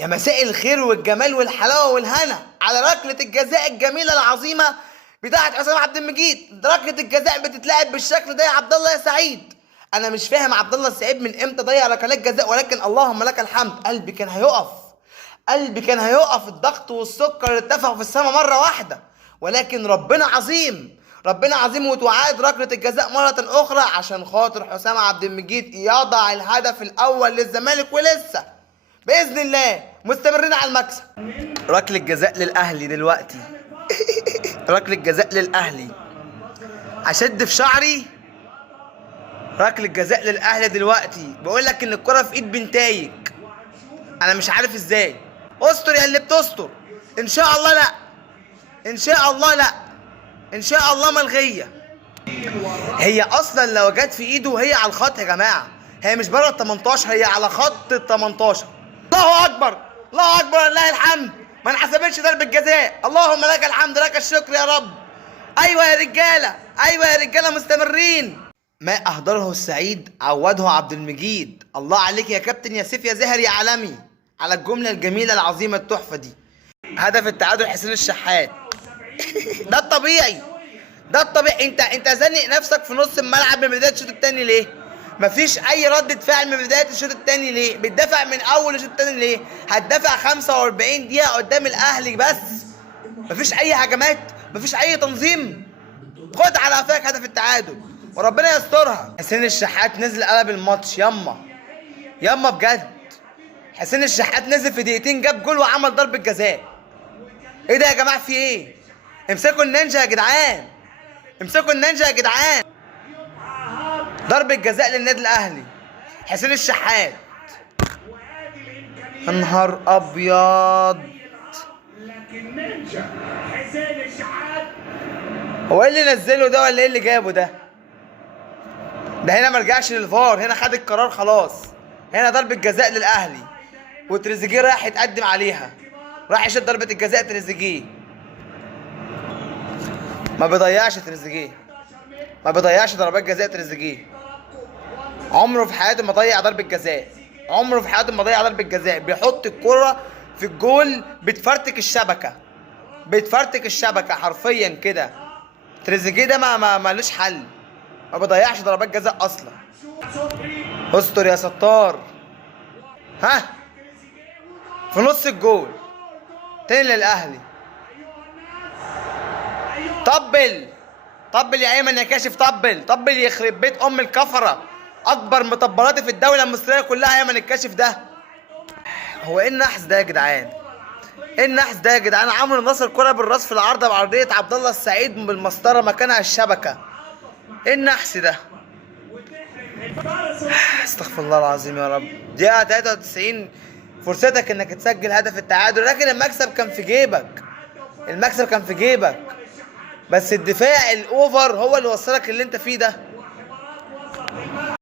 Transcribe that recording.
يا مساء الخير والجمال والحلاوه والهنا على ركله الجزاء الجميله العظيمه بتاعه حسام عبد المجيد. ركله الجزاء بتتلعب بالشكل ده يا عبد الله يا سعيد. انا مش فاهم عبد الله السعيد من امتى ضيع ركلات جزاء، ولكن اللهم لك الحمد. قلبي كان هيقف، قلبي كان هيقف. الضغط والسكر اتفقوا في السماء مره واحده، ولكن ربنا عظيم، ربنا عظيم وتعاد ركله الجزاء مره اخرى عشان خاطر حسام عبد المجيد يضع الهدف الاول للزمالك، ولسه باذن الله مستمرين على المكسب. ركله جزاء للاهلي دلوقتي. ركله جزاء للاهلي. هشد في شعري. ركله جزاء للاهلي دلوقتي. بقول لك ان الكره في ايد بنتايج، انا مش عارف ازاي. استر يا اللي بتستر. ان شاء الله لا، ان شاء الله لا، ان شاء الله ملغيه. هي اصلا لو جت في ايده هي على الخط يا جماعه، هي مش بره ال 18، هي على خط ال 18. الله اكبر، الله اكبر، لله الحمد. ما انحسبتش ضربه جزاء. اللهم لك الحمد، لك الشكر يا رب. ايوه يا رجاله، ايوه يا رجاله، مستمرين. ما اهدره السعيد عوده عبد المجيد. الله عليك يا كابتن يا سيف يا زهر يا عالمي على الجمله الجميله العظيمه التحفه دي. هدف التعادل حسين الشحات. ده الطبيعي، ده الطبيعي. انت زنق نفسك في نص الملعب من بدايه الشوط الثاني ليه؟ مفيش اي ردة فعل من بدايه الشوط الثاني ليه؟ بتدافع من اول الشوط الثاني ليه؟ هتدافع 45 دقيقه قدام الاهلي بس مفيش اي هجمات، مفيش اي تنظيم. خد على قفاك هدف التعادل وربنا يسترها. حسين الشحات نزل قلب الماتش. يما يما بجد، حسين الشحات نزل في دقيقتين جاب جول وعمل ضربه جزاء. ايه ده يا جماعه؟ في ايه؟ امسكوا النينجا يا جدعان، امسكوا النينجا يا جدعان. ضربة جزاء للنادي الاهلي. حسين الشحات. يا نهار ابيض. هو ايه اللي نزله ده ولا ايه اللي جابه ده؟ ده هنا مرجعش للفار، هنا خد القرار خلاص. هنا ضربة جزاء للاهلي وتريزيجيه رايح يتقدم عليها، راح يشوط ضربة الجزاء. تريزيجيه ما بيضيعش، تريزيجيه ما بيضيعش ضربات جزاء. تريزيجيه عمره في حياته ما ضيع ضربة جزاء، عمره في حياته ما ضيع ضربة جزاء. بيحط الكرة في الجول بتفرتك الشبكة، بتفرتك الشبكة حرفيا كده. تريزيجيه ده مالوش حل، ما بيضيعش ضربات جزاء اصلا. استر يا ستار. ها في نص الجول تاني للاهلي. طبل طبل يا ايمن يا كاشف، طبل طبل يخرب بيت ام الكفره. اكبر مطبلاتي في الدوله المصريه كلها ايمن الكاشف ده. هو ايه النحس ده يا جدعان؟ ايه النحس ده يا جدعان؟ عمرو نصر كرة بالراس في العارضه بعرضيه عبد الله السعيد بالمسطره مكانها الشبكه. ايه النحس ده؟ استغفر الله العظيم يا رب. دقيقه 93 فرصتك انك تسجل هدف التعادل، لكن المكسب كان في جيبك، المكسب كان في جيبك. بس الدفاع الاوفر هو اللي وصلك اللي انت فيه ده.